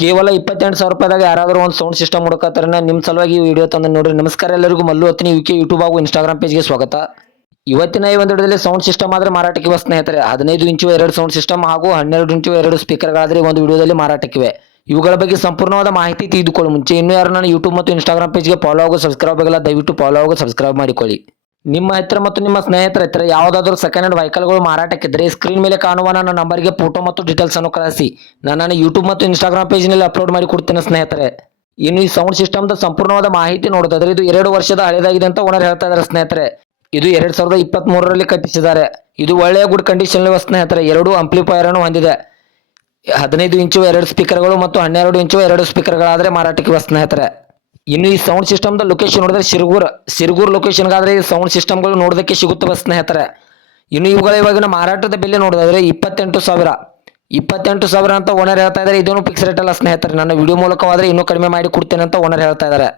ಕೇವಲ ಇಪ್ಪತ್ತೆಂಟು ಸಾವಿರ ರೂಪಾಯಿದಾಗ ಯಾರಾದರೂ ಒಂದು ಸೌಂಡ್ ಸಿಸ್ಟಮ್ ಹುಡುಕತ್ತಾರೆ ನಿಮ್ಮ ಸಲುವಾಗಿ ಈ ವಿಡಿಯೋ ತಂದು ನೋಡ್ರಿ. ನಮಸ್ಕಾರ ಎಲ್ಲರಿಗೂ. ಮಲ್ಲು ಹತ್ತಿನ ಕೆ ಯೂಟ್ಯೂಬ್ ಹಾಗೂ ಇನ್ಸ್ಟಾಗ್ರಾಮ್ ಪೇಜ್ಗೆ ಸ್ವಾಗತ. ಇವತ್ತಿನ ಈ ಒಂದು ವಿಡಿಯೋದಲ್ಲಿ ಸೌಂಡ್ ಸಿಸ್ಟಮ್ ಆದರೆ ಮಾರಾಟಕ್ಕಿವೆ ಸ್ನೇಹಿತರೆ, ಹದಿನೈದು ಇಂಚು ಎರಡು ಸೌಂಡ್ ಸಿಸ್ಟಮ್ ಹಾಗೂ ಹನ್ನೆರಡು ಇಂಚು ಎರಡು ಸ್ಪೀಕರ್ಗಳಾದರೆ ಒಂದು ವಿಡಿಯೋದಲ್ಲಿ ಮಾರಾಟಕ್ಕಿವೆ. ಇವುಗಳ ಬಗ್ಗೆ ಸಂಪೂರ್ಣವಾದ ಮಾಹಿತಿ ತಿಳಿದುಕೊಳ್ಳುವ ಮುಂಚೆ ಇನ್ನೂ ಯಾರು ನಾನು ಯೂಟ್ಯೂಬ್ ಮತ್ತು ಇನ್ಸ್ಟಾಗ್ರಾಮ್ ಪೇಜ್ಗೆ ಫಾಲೋ ಆಗೋ ಸಬ್ಸ್ಕ್ರೈಬ್ ಆಗಲ್ಲ, ದಯವಿಟ್ಟು ಫಾಲೋ ಆಗೋ ಸಬ್ಸ್ಕ್ರೈಬ್ ಮಾಡಿಕೊಳ್ಳಿ. ನಿಮ್ಮ ಹತ್ರ ಮತ್ತು ನಿಮ್ಮ ಸ್ನೇಹಿತರ ಹತ್ರ ಯಾವುದಾದ್ರೂ ಸೆಕೆಂಡ್ ಹ್ಯಾಂಡ್ ವೆಹಿಕಲ್ಗಳು ಮಾರಾಟಕ್ಕಿದ್ರೆ ಸ್ಕ್ರೀನ್ ಮೇಲೆ ಕಾಣುವ ನನ್ನ ನಂಬರ್ಗೆ ಫೋಟೋ ಮತ್ತು ಡೀಟೇಲ್ಸ್ ಅನ್ನು ಕಳಿಸಿ. ನಾನು ನನ್ನ ಯೂಟ್ಯೂಬ್ ಮತ್ತು ಇನ್ಸ್ಟಾಗ್ರಾಮ್ ಪೇಜ್ನಲ್ಲಿ ಅಪ್ಲೋಡ್ ಮಾಡಿ ಕೊಡ್ತೇನೆ ಸ್ನೇಹಿತರೆ. ಇನ್ನು ಈ ಸೌಂಡ್ ಸಿಸ್ಟಮ್ದ ಸಂಪೂರ್ಣವಾದ ಮಾಹಿತಿ ನೋಡೋದಾದ್ರೆ ಇದು ಎರಡು ವರ್ಷದ ಹಳೆಯದಾಗಿದೆ ಅಂತ ಓನರ್ ಹೇಳ್ತಾ ಇದ್ದಾರೆ ಸ್ನೇಹಿತರೆ. ಇದು ಎರಡು ಸಾವಿರದ ಇಪ್ಪತ್ತ್ ಮೂರರಲ್ಲಿ ಕಟ್ಟಿಸಿದ್ದಾರೆ ಇದು ಒಳ್ಳೆಯ ಗುಡ್ ಕಂಡೀಷನ್ ಸ್ನೇಹಿತರೆ, ಎರಡು ಅಂಪ್ಲಿಫೈರ್ ಅನ್ನು ಹೊಂದಿದೆ. ಹದಿನೈದು ಇಂಚು ಎರಡು ಸ್ಪೀಕರ್ಗಳು ಮತ್ತು ಹನ್ನೆರಡು ಇಂಚು ಎರಡು ಸ್ಪೀಕರ್ಗಳಾದರೆ ಮಾರಾಟಕ್ಕೆ ಸ್ನೇಹಿತರೆ. ಇನ್ನು ಈ ಸೌಂಡ್ ಸಿಸ್ಟಮ್ದ ಲೊಕೇಶನ್ ನೋಡಿದ್ರೆ ಸಿರ್ಗೂರ್ ಸಿರ್ಗೂರ್ ಲೊಕೇಶನ್ಗಾದ್ರೆ ಈ ಸೌಂಡ್ ಸಿಸ್ಟಮ್ಗಳು ನೋಡೋದಕ್ಕೆ ಸಿಗುತ್ತವೆ ಸ್ನೇಹಿತರೆ. ಇನ್ನು ಇವುಗಳ ಇವಾಗಿನ ಮಾರಾಟದ ಬೆಲೆ ನೋಡೋದಾದ್ರೆ ಇಪ್ಪತ್ತೆಂಟು ಸಾವಿರ. ಇಪ್ಪತ್ತೆಂಟು ಸಾವಿರ ಅಂತ ಓನರ್ ಹೇಳ್ತಾ ಇದ್ದಾರೆ ಇದನ್ನು ಫಿಕ್ಸ್ ರೇಟ್ ಅಲ್ಲ ಸ್ನೇಹಿತರೆ. ನನ್ನ ವಿಡಿಯೋ ಮೂಲಕವಾದ್ರೆ ಇನ್ನೂ ಕಡಿಮೆ ಮಾಡಿ ಕೊಡ್ತೇನೆ ಅಂತ ಓನರ್ ಹೇಳ್ತಾ ಇದ್ದಾರೆ